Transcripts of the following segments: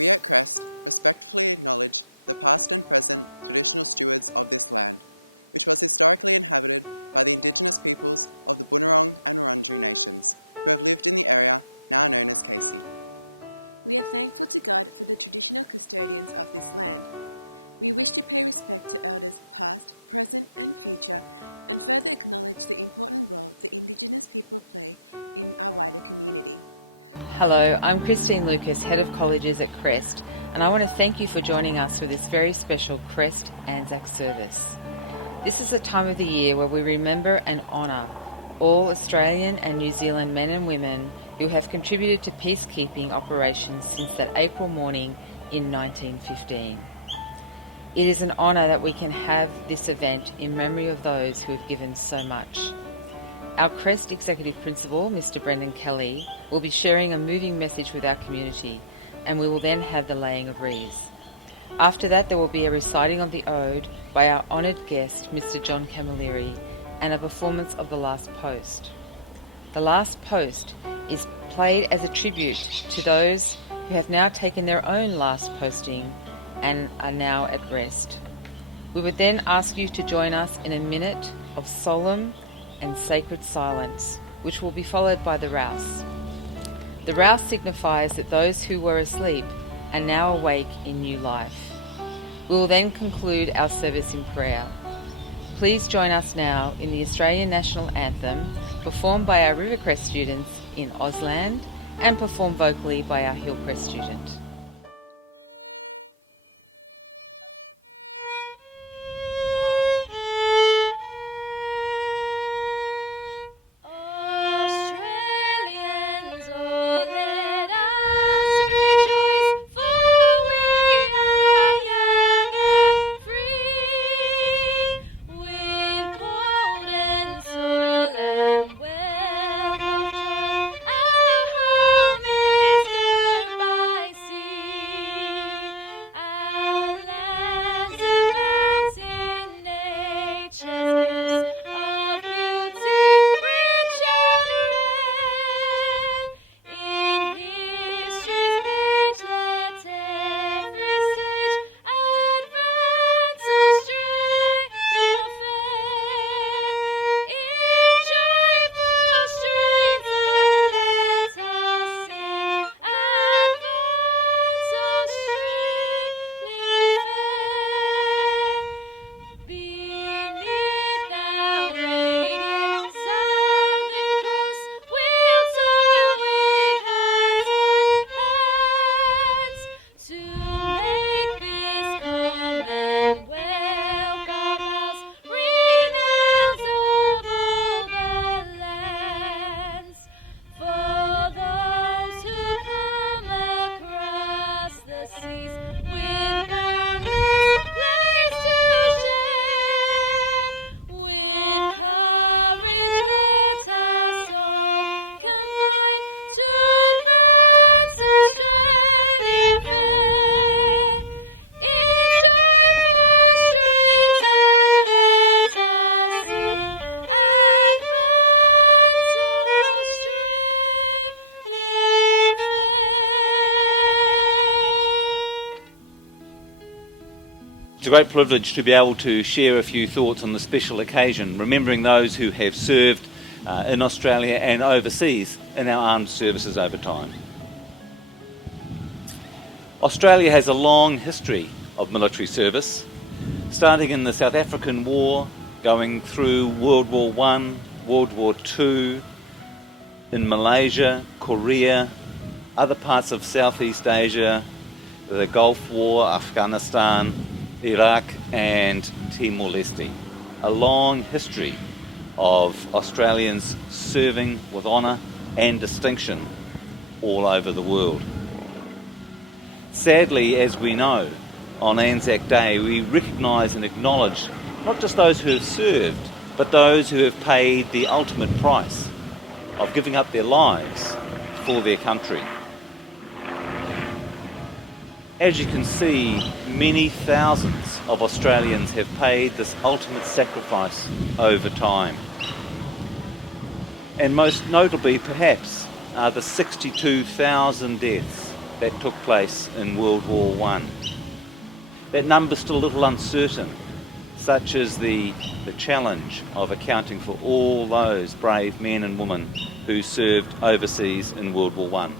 We at CREST respectfully acknowledge the past and present traditional stewards of this land, which was historically inhabited by the Indigenous peoples of the Bunurong and Wurundjeri nations, who have lived in the area now known as Casey. We are thankful to God for the traditional custodians of this land. We wish to pay respect to elders past, present and future, and further acknowledge the important role the Indigenous people play in our wider community. Hello, I'm Christine Lucas, Head of Colleges at CREST, and I want to thank you for joining us for this very special CREST ANZAC service. This is a time of the year where we remember and honour all Australian and New Zealand men and women who have contributed to peacekeeping operations since that April morning in 1915. It is an honour that we can have this event in memory of those who have given so much. Our CREST Executive Principal, Mr Brendan Kelly, will be sharing a moving message with our community, and we will then have the laying of wreaths. After that, there will be a reciting of the ode by our honoured guest, Mr John Camilleri, and a performance of The Last Post. The Last Post is played as a tribute to those who have now taken their own last posting and are now at rest. We would then ask you to join us in a minute of solemn and sacred silence, which will be followed by the rouse. The rouse signifies that those who were asleep are now awake in new life. We will then conclude our service in prayer. Please join us now in the Australian National Anthem, performed by our Rivercrest students in Ausland and performed vocally by our Hillcrest student. It's a great privilege to be able to share a few thoughts on the special occasion, remembering those who have served in Australia and overseas in our armed services over time. Australia has a long history of military service, starting in the South African War, going through World War I, World War II, in Malaysia, Korea, other parts of Southeast Asia, the Gulf War, Afghanistan, Iraq and Timor-Leste. A long history of Australians serving with honour and distinction all over the world. Sadly, as we know, on Anzac Day we recognise and acknowledge not just those who have served, but those who have paid the ultimate price of giving up their lives for their country. As you can see, many thousands of Australians have paid this ultimate sacrifice over time. And most notably, perhaps, are the 62,000 deaths that took place in World War I. That number's still a little uncertain, such as the challenge of accounting for all those brave men and women who served overseas in World War I.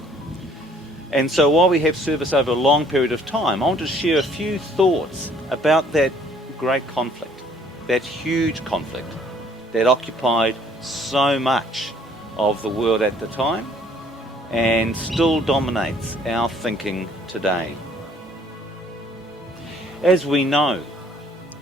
And so while we have service over a long period of time, I want to share a few thoughts about that great conflict, that huge conflict that occupied so much of the world at the time and still dominates our thinking today. As we know,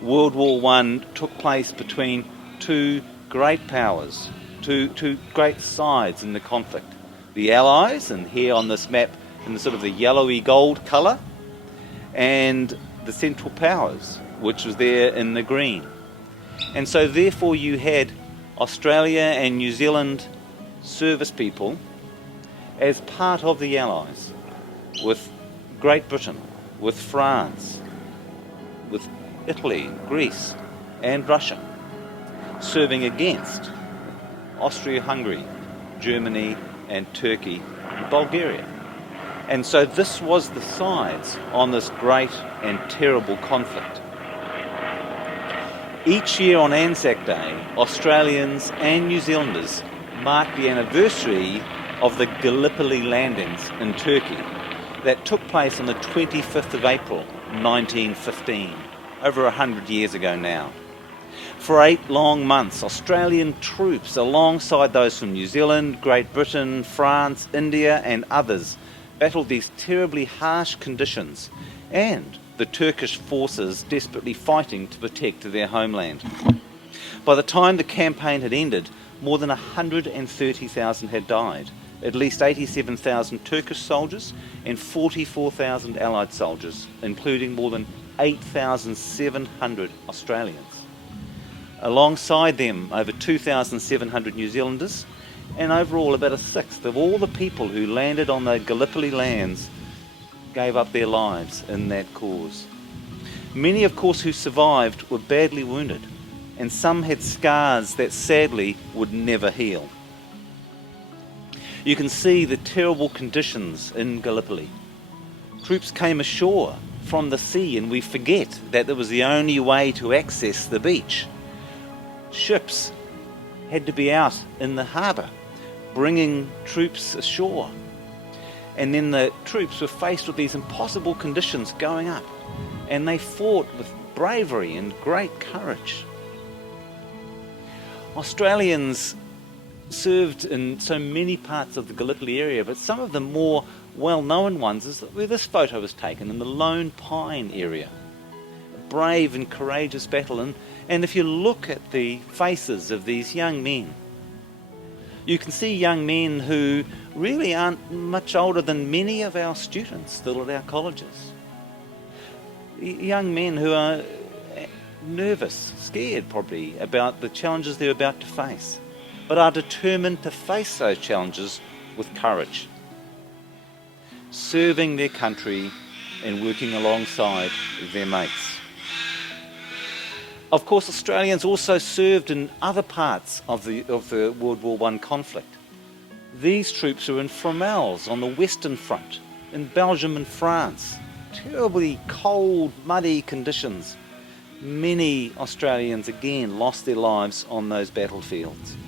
World War I took place between two great powers, two great sides in the conflict. The Allies, and here on this map in the sort of the yellowy gold colour, and the Central Powers, which was there in the green. And so therefore you had Australia and New Zealand service people as part of the Allies, with Great Britain, with France, with Italy, Greece and Russia, serving against Austria-Hungary, Germany and Turkey and Bulgaria. And so this was the sides on this great and terrible conflict. Each year on ANZAC Day, Australians and New Zealanders mark the anniversary of the Gallipoli landings in Turkey that took place on the 25th of April 1915, over 100 years ago now. For 8 long months, Australian troops, alongside those from New Zealand, Great Britain, France, India and others, battled these terribly harsh conditions, and the Turkish forces desperately fighting to protect their homeland. By the time the campaign had ended, more than 130,000 had died, at least 87,000 Turkish soldiers and 44,000 Allied soldiers, including more than 8,700 Australians. Alongside them, over 2,700 New Zealanders, and overall about a sixth of all the people who landed on the Gallipoli lands gave up their lives in that cause. Many, of course, who survived were badly wounded, and some had scars that sadly would never heal. You can see the terrible conditions in Gallipoli. Troops came ashore from the sea, and we forget that it was the only way to access the beach. Ships had to be out in the harbour, bringing troops ashore. And then the troops were faced with these impossible conditions going up, and they fought with bravery and great courage. Australians served in so many parts of the Gallipoli area, but some of the more well-known ones is where this photo was taken, in the Lone Pine area. A brave and courageous battle, and if you look at the faces of these young men, you can see young men who really aren't much older than many of our students still at our colleges. Young men who are nervous, scared probably about the challenges they're about to face, but are determined to face those challenges with courage, serving their country and working alongside their mates. Of course, Australians also served in other parts of the World War I conflict. These troops were in Fromelles on the Western Front, in Belgium and France. Terribly cold, muddy conditions. Many Australians again lost their lives on those battlefields.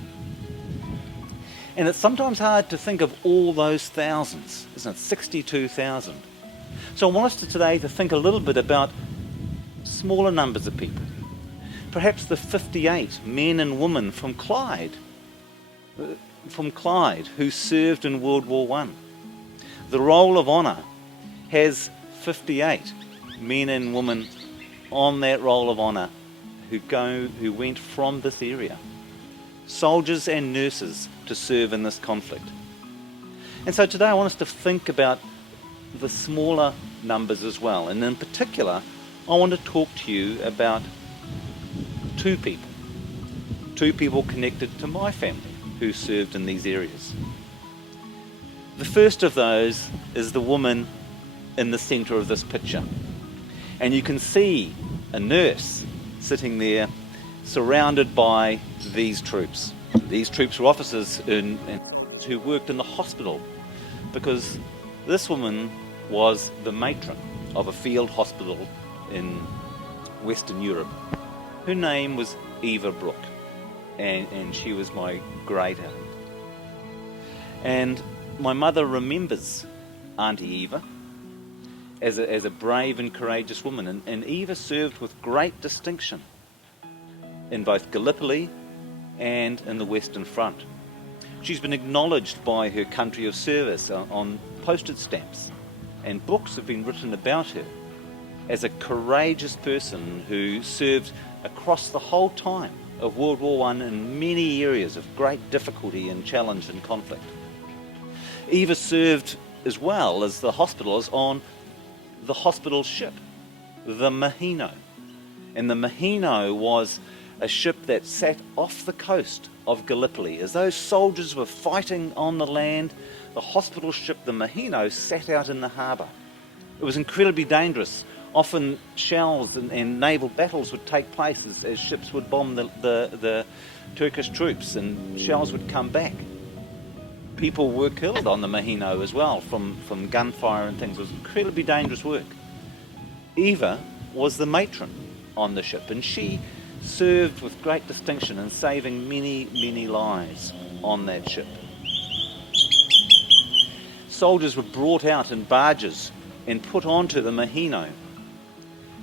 And it's sometimes hard to think of all those thousands, isn't it? 62,000. So I want us today to think a little bit about smaller numbers of people. Perhaps the 58 men and women from Clyde who served in World War I. The Roll of Honour has 58 men and women on that Roll of Honour who went from this area. Soldiers and nurses to serve in this conflict. And so today I want us to think about the smaller numbers as well. And in particular, I want to talk to you about two people connected to my family who served in these areas. The first of those is the woman in the centre of this picture. And you can see a nurse sitting there surrounded by these troops. These troops were officers and soldiers who worked in the hospital, because this woman was the matron of a field hospital in Western Europe. Her name was Eva Brooke, and she was my great aunt. And my mother remembers Auntie Eva as a brave and courageous woman, and Eva served with great distinction in both Gallipoli and in the Western Front. She's been acknowledged by her country of service on postage stamps, and books have been written about her as a courageous person who served across the whole time of World War I in many areas of great difficulty and challenge and conflict. Eva served as well as the hospitals on the hospital ship, the Mahino. And the Mahino was a ship that sat off the coast of Gallipoli. As those soldiers were fighting on the land, the hospital ship, the Mahino, sat out in the harbour. It was incredibly dangerous. Often shells and naval battles would take place as ships would bomb the Turkish troops, and shells would come back. People were killed on the Mahino as well from gunfire and things. It was incredibly dangerous work. Eva was the matron on the ship, and she served with great distinction in saving many, many lives on that ship. Soldiers were brought out in barges and put onto the Mahino,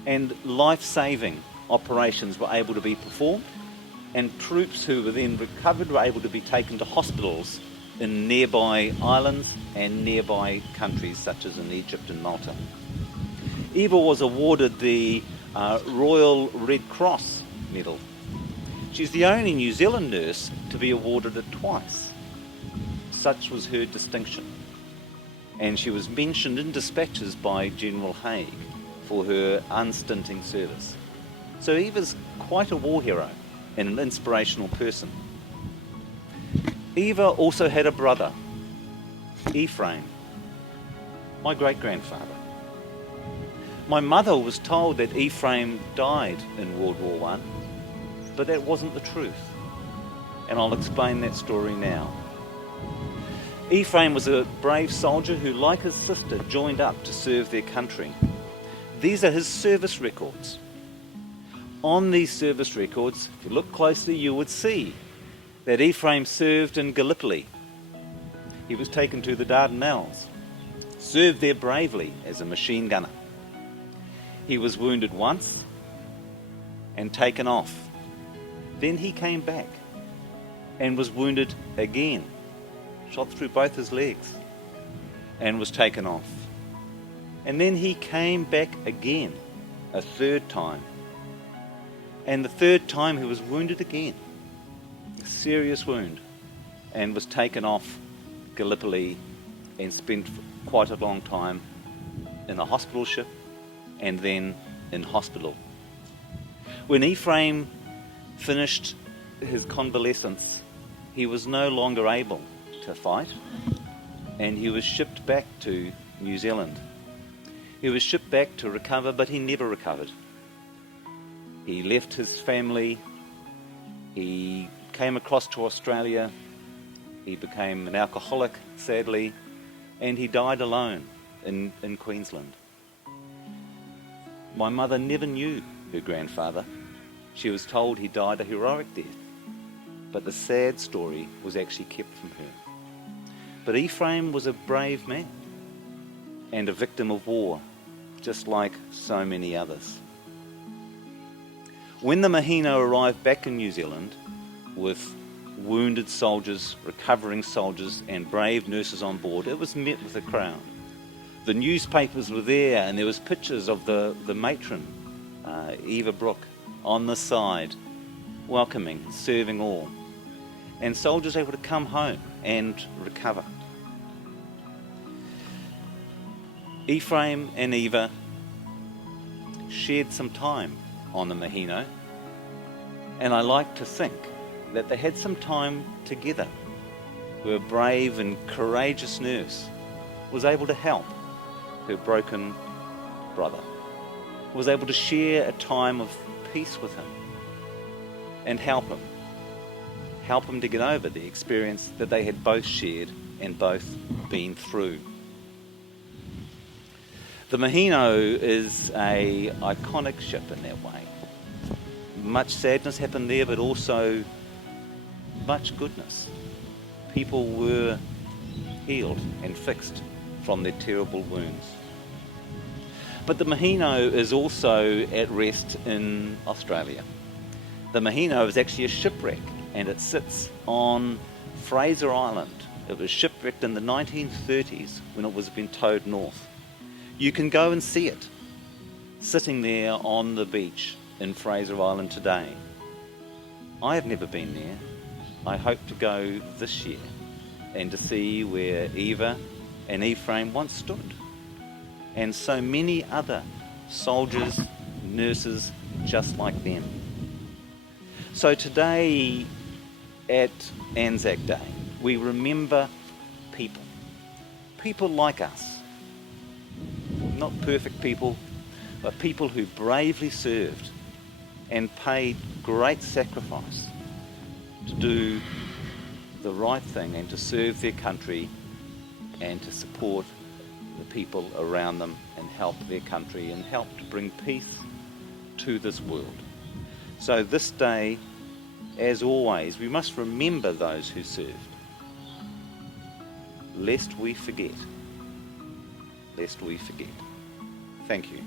and life-saving operations were able to be performed, and troops who were then recovered were able to be taken to hospitals in nearby islands and nearby countries such as in Egypt and Malta. Eva was awarded the Royal Red Cross medal. She's the only New Zealand nurse to be awarded it twice. Such was her distinction. And she was mentioned in dispatches by General Haig for her unstinting service. So Eva's quite a war hero and an inspirational person. Eva also had a brother, Ephraim, my great-grandfather. My mother was told that Ephraim died in World War I, but that wasn't the truth, and I'll explain that story now. Ephraim was a brave soldier who, like his sister, joined up to serve their country. These are his service records. On these service records, if you look closely, you would see that Ephraim served in Gallipoli. He was taken to the Dardanelles, served there bravely as a machine gunner. He was wounded once and taken off. Then he came back and was wounded again, shot through both his legs, and was taken off. And then he came back again, a third time. And the third time he was wounded again, a serious wound, and was taken off Gallipoli and spent quite a long time in a hospital ship and then in hospital. When Ephraim finished his convalescence, he was no longer able to fight, and he was shipped back to New Zealand. He was shipped back to recover, but he never recovered. He left his family, he came across to Australia, he became an alcoholic, sadly, and he died alone in Queensland. My mother never knew her grandfather. She was told he died a heroic death, but the sad story was actually kept from her. But Ephraim was a brave man and a victim of war, just like so many others. When the Mahino arrived back in New Zealand with wounded soldiers, recovering soldiers and brave nurses on board, it was met with a crowd. The newspapers were there, and there was pictures of the matron, Eva Brooke, on the side, welcoming, serving all, and soldiers able to come home and recover. Ephraim and Eva shared some time on the Mahino, and I like to think that they had some time together where a brave and courageous nurse was able to help her broken brother, was able to share a time of peace with him and help him to get over the experience that they had both shared and both been through. The Mahino is a iconic ship in that way. Much sadness happened there, but also much goodness. People were healed and fixed from their terrible wounds. But the Mahino is also at rest in Australia. The Mahino is actually a shipwreck, and it sits on Fraser Island. It was shipwrecked in the 1930s when it was being towed north. You can go and see it sitting there on the beach in Fraser Island today. I have never been there. I hope to go this year and to see where Eva and Ephraim once stood, and so many other soldiers, nurses just like them. So today at ANZAC Day, we remember people like us, not perfect people, but people who bravely served and paid great sacrifice to do the right thing and to serve their country and to support the people around them and help their country and help to bring peace to this world. So this day, as always, we must remember those who served, lest we forget. Lest we forget. Thank you.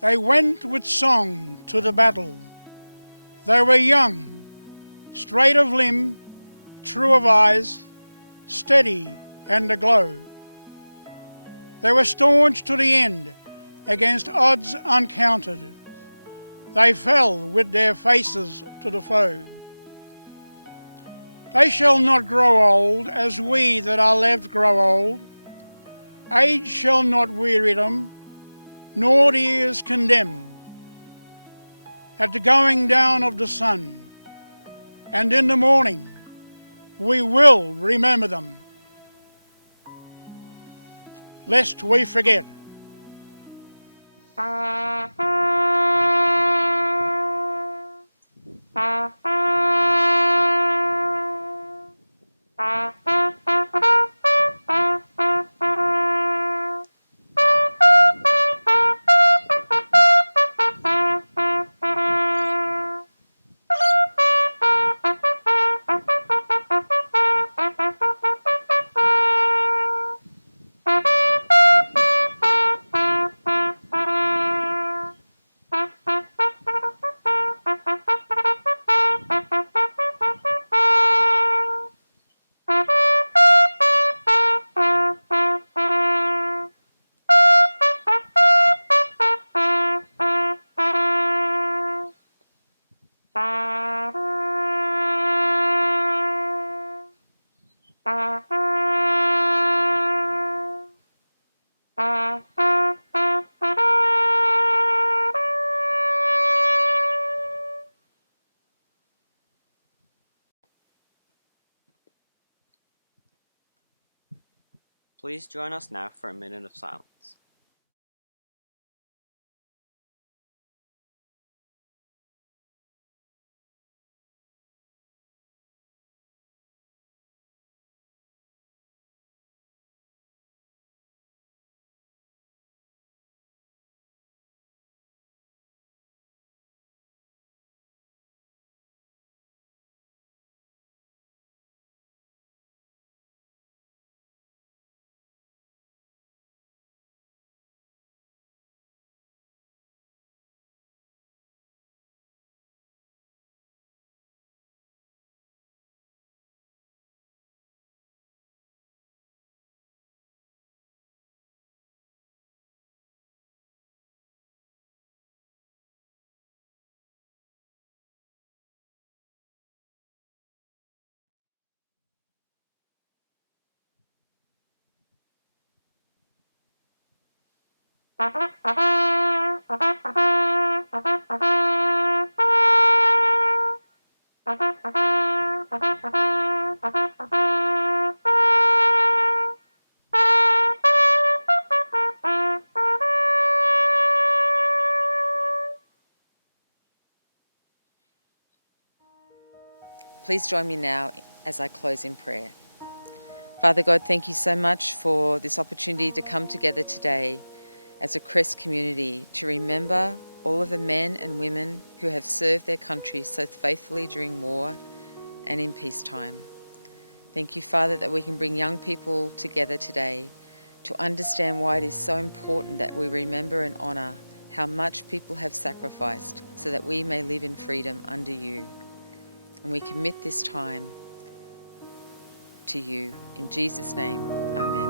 They went with song to the battle. They were young, straight of limb, true of eyes, steady and aglow. They were staunch to the end, against odds uncounted. They fell with their faces to the foe. They shall not grow old as we that are left grow old. Age shall not weary them, nor the years condemn. At the going down of the sun, and in the morning, we will remember them, lest we forget. Please join us now for a minute of silence. Please join me now as I close in prayer. Father God, thank you so much for this opportunity to come together today as a CREST community to remember all of the men and women who have served their country so faithfully during war and in peacetime. Thank you, Father, that we can bring young people together today to understand why it is so important that we remember and honour how much people have sacrificed so that we may live in freedom under you. And we commit this time to you. In Jesus' name, amen.